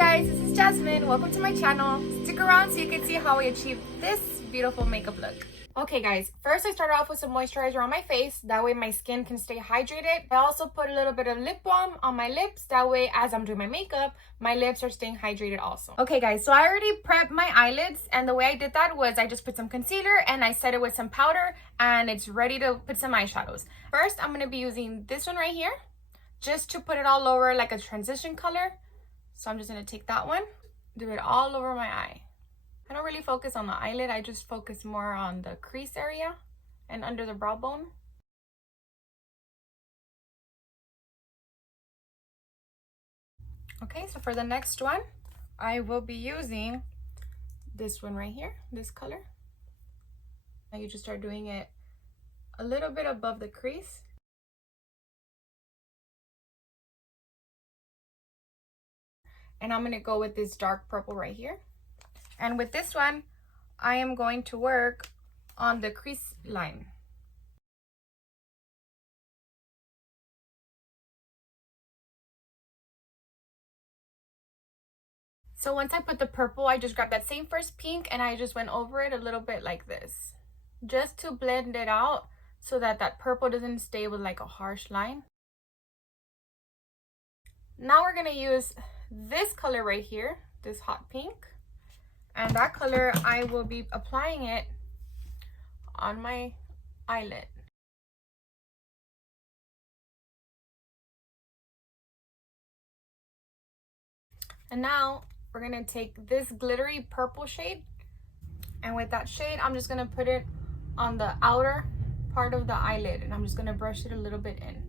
guys, this is Jasmine. Welcome to my channel. Stick around so you can see how I achieve this beautiful makeup look. Okay guys, first I started off with some moisturizer on my face. That way my skin can stay hydrated. I also put a little bit of lip balm on my lips. That way as I'm doing my makeup, my lips are staying hydrated also. Okay guys, so I already prepped my eyelids, and the way I did that was I just put some concealer and I set it with some powder, and it's ready to put some eyeshadows. First, I'm going to be using this one right here just to put it all over like a transition color. So I'm just going to take that one, do it all over my eye. I don't really focus on the eyelid. I just focus more on the crease area and under the brow bone. Okay, so for the next one, I will be using this one right here, this color. Now you just start doing it a little bit above the crease. And I'm going to go with this dark purple right here. And with this one, I am going to work on the crease line. So once I put the purple, I just grabbed that same first pink and I just went over it a little bit like this, just to blend it out so that that purple doesn't stay with like a harsh line. Now we're going to use this color right here, this hot pink. And that color, I will be applying it on my eyelid. And now we're going to take this glittery purple shade. And with that shade, I'm just going to put it on the outer part of the eyelid. And I'm just going to brush it a little bit in.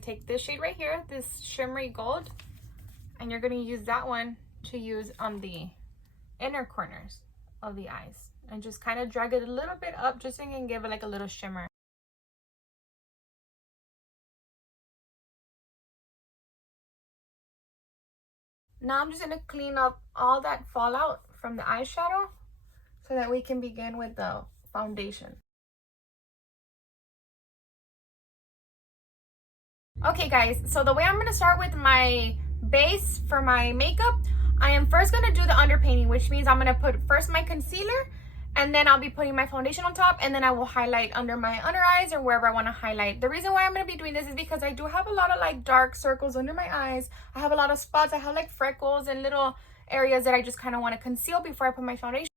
Take this shade right here, this shimmery gold, and you're going to use that one to use on the inner corners of the eyes, and just kind of drag it a little bit up just so you can give it like a little shimmer. Now I'm just going to clean up all that fallout from the eyeshadow so that we can begin with the foundation. Okay guys, so the way I'm going to start with my base for my makeup, I am first going to do the underpainting, which means I'm going to put first my concealer, and then I'll be putting my foundation on top, and then I will highlight under my under eyes or wherever I want to highlight. The reason why I'm going to be doing this is because I do have a lot of like dark circles under my eyes. I have a lot of spots. I have like freckles and little areas that I just kind of want to conceal before I put my foundation.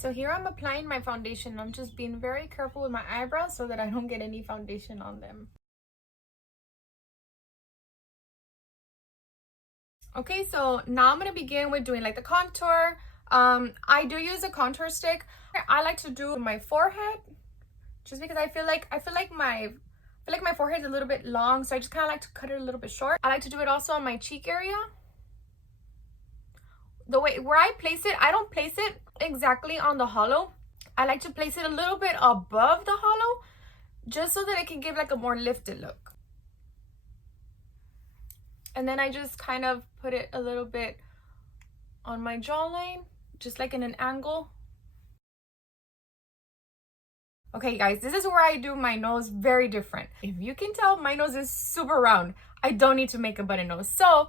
So here I'm applying my foundation. I'm just being very careful with my eyebrows so that I don't get any foundation on them. Okay, so now I'm going to begin with doing like the contour. I do use a contour stick. I like to do my forehead just because I feel like my forehead is a little bit long, so I just kind of like to cut it a little bit short. I like to do it also on my cheek area. The way where I place it, I don't place it exactly on the hollow. I like to place it a little bit above the hollow just so that it can give like a more lifted look. And then I just kind of put it a little bit on my jawline, just like in an angle. Okay guys, this is where I do my nose very different. If you can tell, my nose is super round. I don't need to make a button nose. So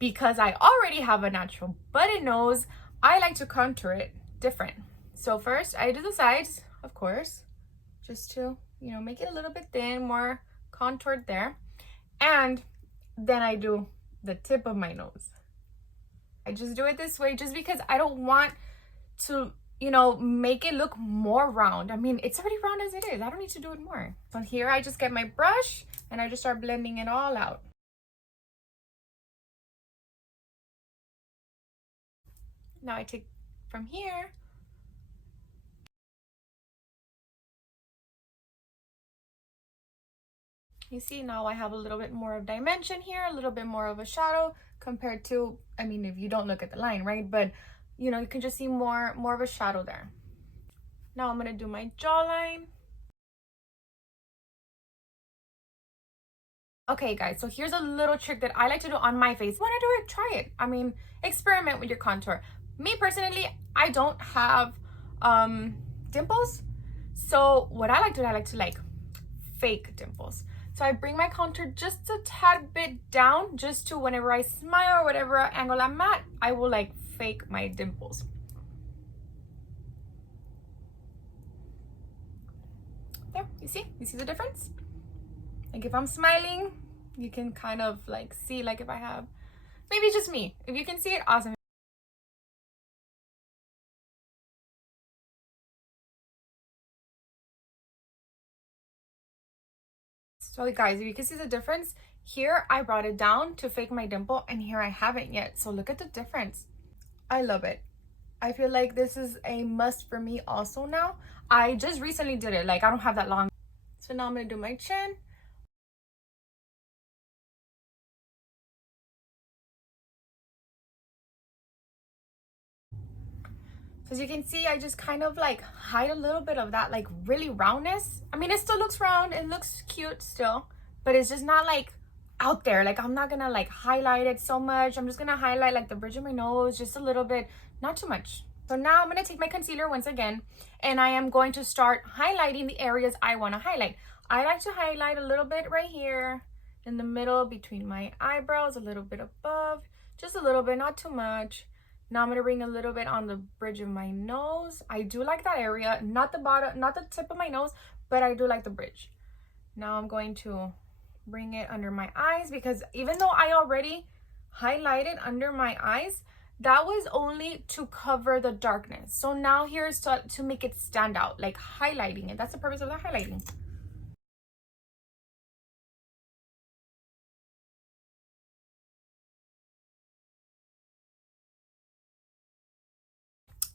because I already have a natural button nose, I like to contour it different. So first I do the sides, of course, just to, you know, make it a little bit thin, more contoured there. And then I do the tip of my nose. I just do it this way just because I don't want to, you know, make it look more round. I mean, it's already round as it is. I don't need to do it more. So here I just get my brush and I just start blending it all out. Now I take from here, you see now I have a little bit more of dimension here, a little bit more of a shadow compared to, I mean, if you don't look at the line, right? But you know, you can just see more of a shadow there. Now I'm going to do my jawline. Okay guys, so here's a little trick that I like to do on my face. Want to do it? Try it. I mean, experiment with your contour. Me personally, I don't have dimples. So what I like to do, I like to like fake dimples. So I bring my contour just a tad bit down, just to whenever I smile or whatever angle I'm at, I will like fake my dimples. There, you see the difference? Like if I'm smiling, you can kind of like see, like if I have, maybe it's just me. If you can see it, awesome. So guys, if you can see the difference, here I brought it down to fake my dimple and here I haven't yet. So look at the difference. I love it. I feel like this is a must for me also now. I just recently did it, like I don't have that long. So now I'm gonna do my chin. So as you can see, I just kind of like hide a little bit of that like really roundness. I mean, it still looks round, it looks cute still, but it's just not like out there. Like I'm not gonna like highlight it so much. I'm just gonna highlight like the bridge of my nose just a little bit, not too much. So now I'm gonna take my concealer once again and I am going to start highlighting the areas I wanna highlight. I like to highlight a little bit right here in the middle between my eyebrows, a little bit above, just a little bit, not too much. Now I'm gonna bring a little bit on the bridge of my nose. I do like that area, not the bottom, not the tip of my nose, but I do like the bridge. Now I'm going to bring it under my eyes because even though I already highlighted under my eyes, that was only to cover the darkness. So now here's to make it stand out, like highlighting it. That's the purpose of the highlighting.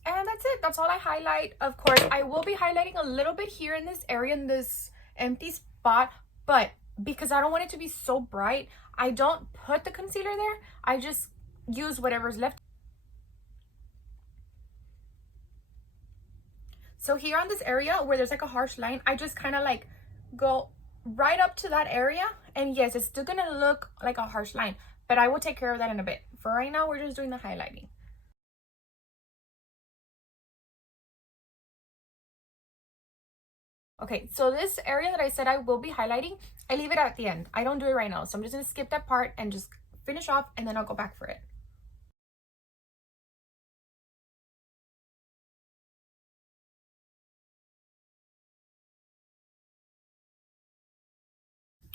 And that's it. That's all I highlight. Of course, I will be highlighting a little bit here in this area, in this empty spot, but because I don't want it to be so bright, I don't put the concealer there. I just use whatever's left. So here on this area where there's like a harsh line, I just kind of like go right up to that area. And yes, it's still gonna look like a harsh line, but I will take care of that in a bit. For right now, we're just doing the highlighting. Okay, so this area that I said I will be highlighting, I leave it at the end. I don't do it right now. So I'm just gonna skip that part and just finish off and then I'll go back for it.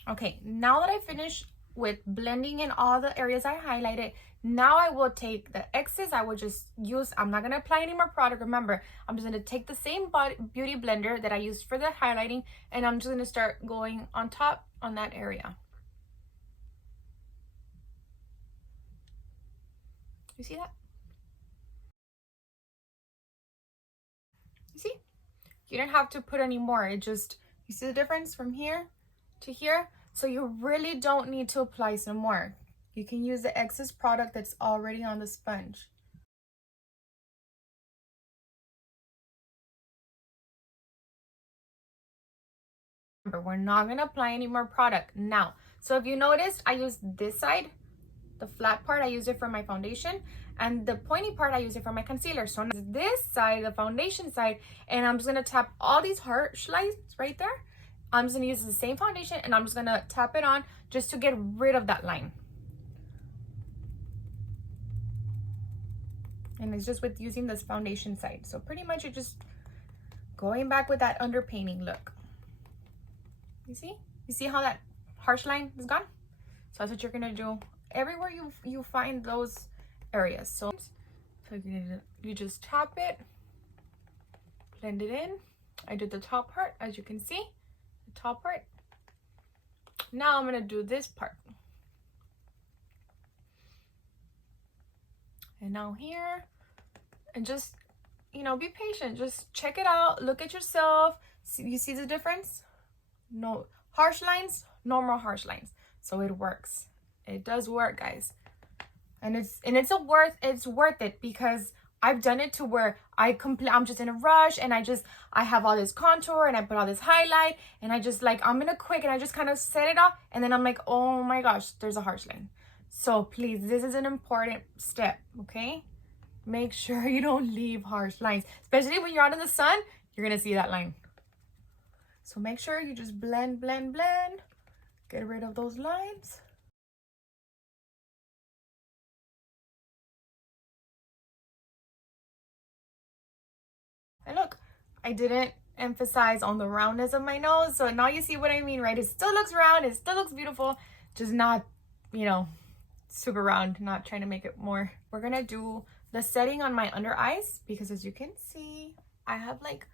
Okay, now that I finished with blending in all the areas I highlighted, now I will take the excess. I will just use, I'm not gonna apply any more product. Remember, I'm just gonna take the same beauty blender that I used for the highlighting and I'm just gonna start going on top on that area. You see that? You see? You don't have to put any more. It just, you see the difference from here to here? So you really don't need to apply some more. You can use the excess product that's already on the sponge. Remember, we're not gonna apply any more product now. So if you noticed, I used this side, the flat part, I use it for my foundation, and the pointy part, I use it for my concealer. So this side, the foundation side, and I'm just gonna tap all these harsh lines right there. I'm just gonna use the same foundation and I'm just gonna tap it on just to get rid of that line. And it's just with using this foundation side. So pretty much you're just going back with that underpainting look. You see? You see how that harsh line is gone? So that's what you're gonna do everywhere you find those areas. So you just tap it, blend it in. I did the top part, as you can see, the top part. Now I'm gonna do this part. And now here, and just, you know, be patient. Just check it out, look at yourself. You see the difference? No harsh lines, no more harsh lines. So it works. It does work, guys. And it's worth it because I've done it to where I'm just in a rush and I have all this contour and I put all this highlight and I just like, I'm in a quick and I just kind of set it off and then I'm like, oh my gosh, there's a harsh line. So please, this is an important step, okay? Make sure you don't leave harsh lines, especially when you're out in the sun, you're gonna see that line. So make sure you just blend, blend, blend, get rid of those lines. And look, I didn't emphasize on the roundness of my nose. So now you see what I mean, right? It still looks round. It still looks beautiful. Just not, you know, super round. Not trying to make it more. We're going to do the setting on my under eyes because as you can see, I have like,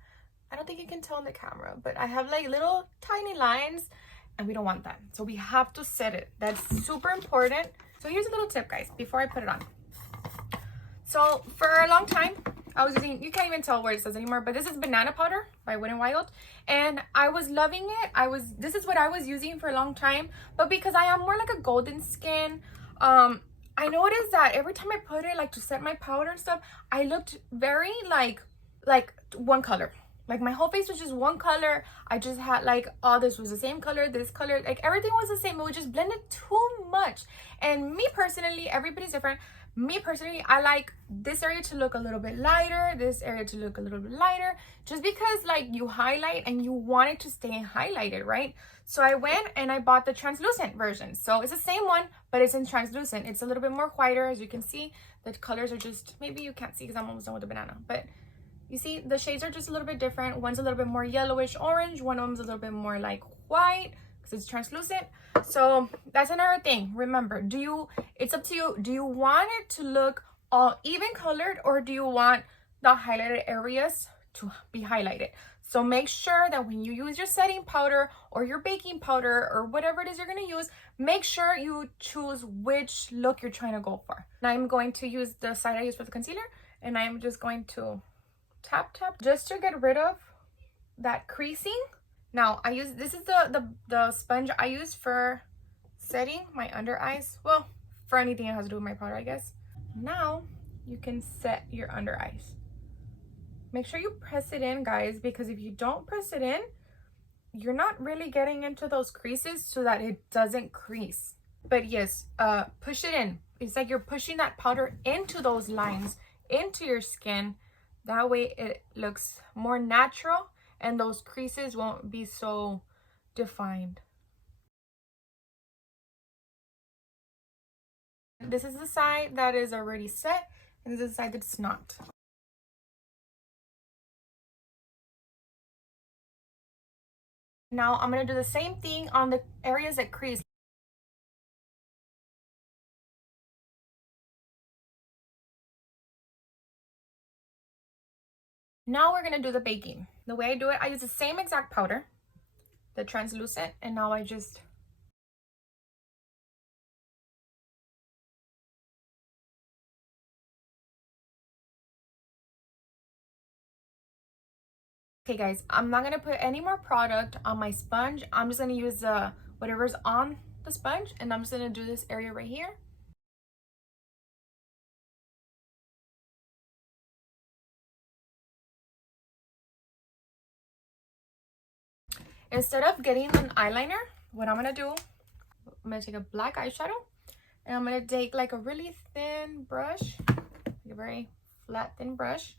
I don't think you can tell on the camera, but I have like little tiny lines and we don't want that. So we have to set it. That's super important. So here's a little tip, guys, before I put it on. So for a long time, I was using, you can't even tell where it says anymore, but this is banana powder by Wet n Wild. And I was loving it. This is what I was using for a long time. But because I am more like a golden skin, I noticed that every time I put it, like to set my powder and stuff, I looked very like one color. Like my whole face was just one color. I just had like, oh, this was the same color, this color, like everything was the same. It was just blended too much. And me personally, everybody's different. Me personally, I like this area to look a little bit lighter, this area to look a little bit lighter, just because like you highlight and you want it to stay highlighted, right? So I went and I bought the translucent version. So it's the same one, but it's in translucent. It's a little bit more whiter. As you can see, the colors are just, maybe you can't see because I'm almost done with the banana, but you see the shades are just a little bit different. One's a little bit more yellowish orange. One of them's a little bit more like white because it's translucent. So that's another thing. Remember, it's up to you. Do you want it to look all even colored or do you want the highlighted areas to be highlighted? So make sure that when you use your setting powder or your baking powder or whatever it is you're going to use, make sure you choose which look you're trying to go for. Now I'm going to use the side I use for the concealer and I'm just going to tap just to get rid of that creasing. Now I use, this is the sponge I use for setting my under eyes. Well, for anything that has to do with my powder, I guess. Now you can set your under eyes. Make sure you press it in, guys, because if you don't press it in, you're not really getting into those creases so that it doesn't crease. But yes, push it in. It's like you're pushing that powder into those lines, into your skin. That way it looks more natural and those creases won't be so defined. This is the side that is already set and this is the side that's not. Now I'm going to do the same thing on the areas that crease. Now we're going to do the baking. The way I do it, I use the same exact powder, the translucent, and now I just okay guys, I'm not going to put any more product on my sponge. I'm just going to use whatever's on the sponge and I'm just going to do this area right here. Instead of getting an eyeliner, what I'm going to do, I'm going to take a black eyeshadow and I'm going to take like a really thin brush, a very flat thin brush,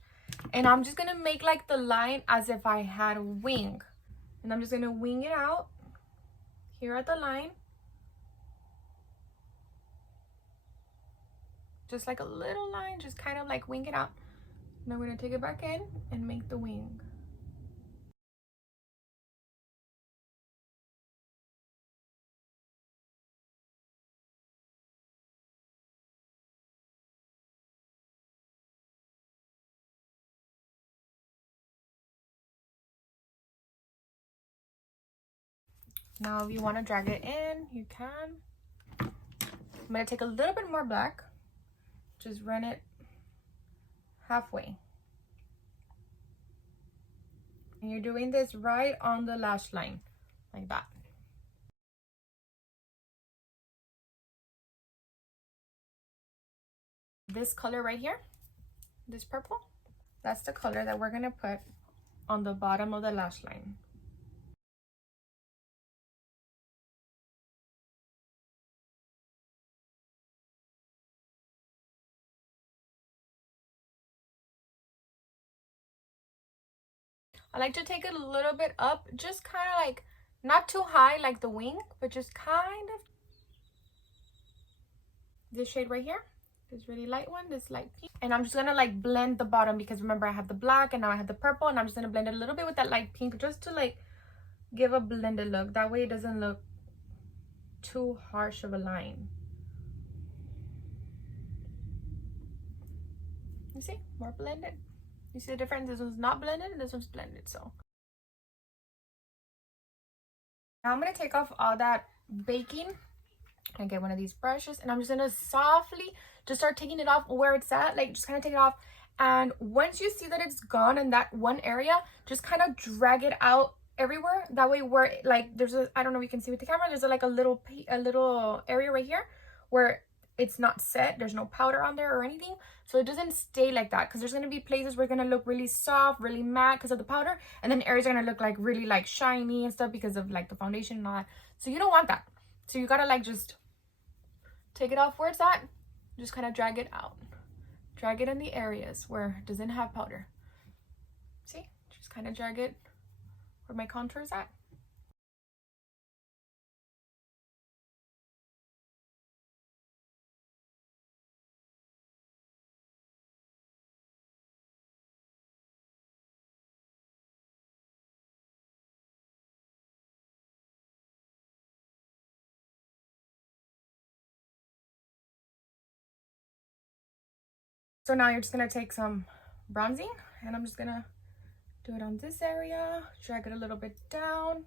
and I'm just going to make like the line as if I had a wing. And I'm just going to wing it out here at the line. Just like a little line, just kind of like wing it out. And I'm going to take it back in and make the wing. Now if you want to drag it in, you can. I'm going to take a little bit more black. Just run it halfway. And you're doing this right on the lash line, like that. This color right here, this purple. That's the color that we're gonna put on the bottom of the lash line. I like to take it a little bit up, just kind of like, not too high like the wing, but just kind of. This shade right here, this really light one, this light pink. And I'm just gonna like blend the bottom, because remember I have the black and now I have the purple, and I'm just gonna blend it a little bit with that light pink, just to like give a blended look. That way it doesn't look too harsh of a line. You see, more blended. You see the difference? This one's not blended and this one's blended. So now I'm gonna take off all that baking and get one of these brushes, and I'm just gonna softly just start taking it off where it's at, like just kind of take it off. And once you see that it's gone in that one area, just kind of drag it out everywhere. That way, where like there's a, I don't know if you can see with the camera, there's like a little area right here where it's not set, there's no powder on there or anything, so it doesn't stay like that, because there's going to be places where it's going to look really soft, really matte because of the powder, and then areas are going to look like really like shiny and stuff because of like the foundation and all that. So you don't want that. So you gotta like just take it off where it's at, just kind of drag it out, drag it in the areas where it doesn't have powder. See, just kind of drag it where my contour is at. So now you're just gonna take some bronzing, and I'm just gonna do it on this area, drag it a little bit down,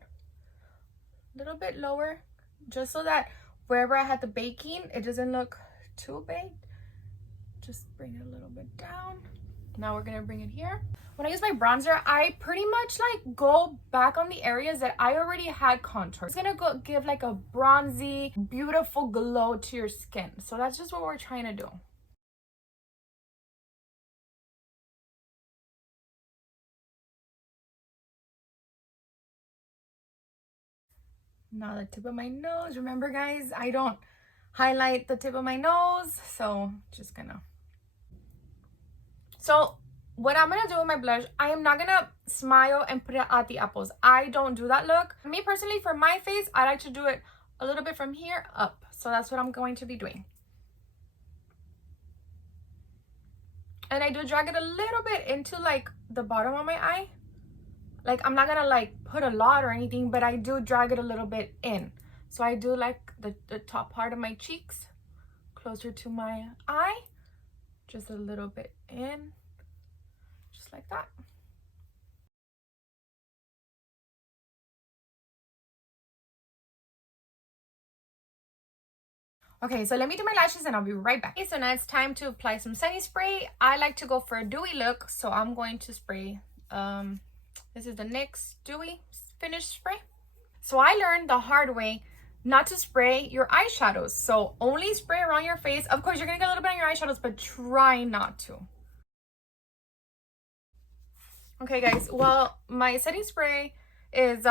a little bit lower, just so that wherever I had the baking, it doesn't look too big. Just bring it a little bit down. Now we're gonna bring it here. When I use my bronzer, I pretty much like go back on the areas that I already had contour. It's gonna go give like a bronzy, beautiful glow to your skin. So that's just what we're trying to do. Now the tip of my nose. Remember guys, I don't highlight the tip of my nose, so just gonna. So what I'm gonna do with my blush, I am not gonna smile and put it at the apples. I don't do that look. Me personally, for my face, I like to do it a little bit from here up. So that's what I'm going to be doing. And I do drag it a little bit into like the bottom of my eye. Like I'm not gonna like put a lot or anything, but I do drag it a little bit in. So I do like the top part of my cheeks closer to my eye, just a little bit in, just like that. Okay, so let me do my lashes and I'll be right back. Okay, so now it's time to apply some setting spray. I like to go for a dewy look, so I'm going to spray this is the NYX Dewy Finish Spray. So I learned the hard way not to spray your eyeshadows. So only spray around your face. Of course, you're gonna get a little bit on your eyeshadows, but try not to. Okay guys, well, my setting spray is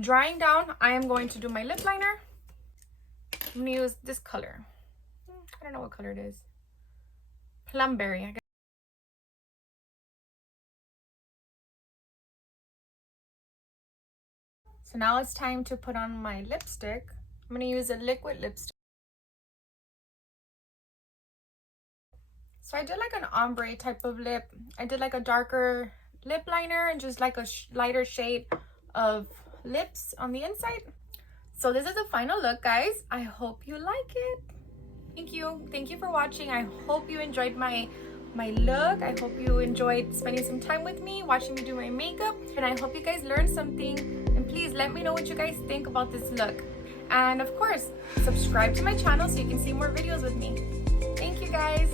drying down. I am going to do my lip liner. I'm gonna use this color. I don't know what color it is. Plumberry, I guess. So now it's time to put on my lipstick. I'm gonna use a liquid lipstick. So I did like an ombre type of lip. I did like a darker lip liner and just like a lighter shade of lips on the inside. So this is the final look, guys. I hope you like it. Thank you for watching. I hope you enjoyed my look. I hope you enjoyed spending some time with me, watching me do my makeup, and I hope you guys learned something. And please let me know what you guys think about this look, and of course subscribe to my channel so you can see more videos with me. Thank you guys.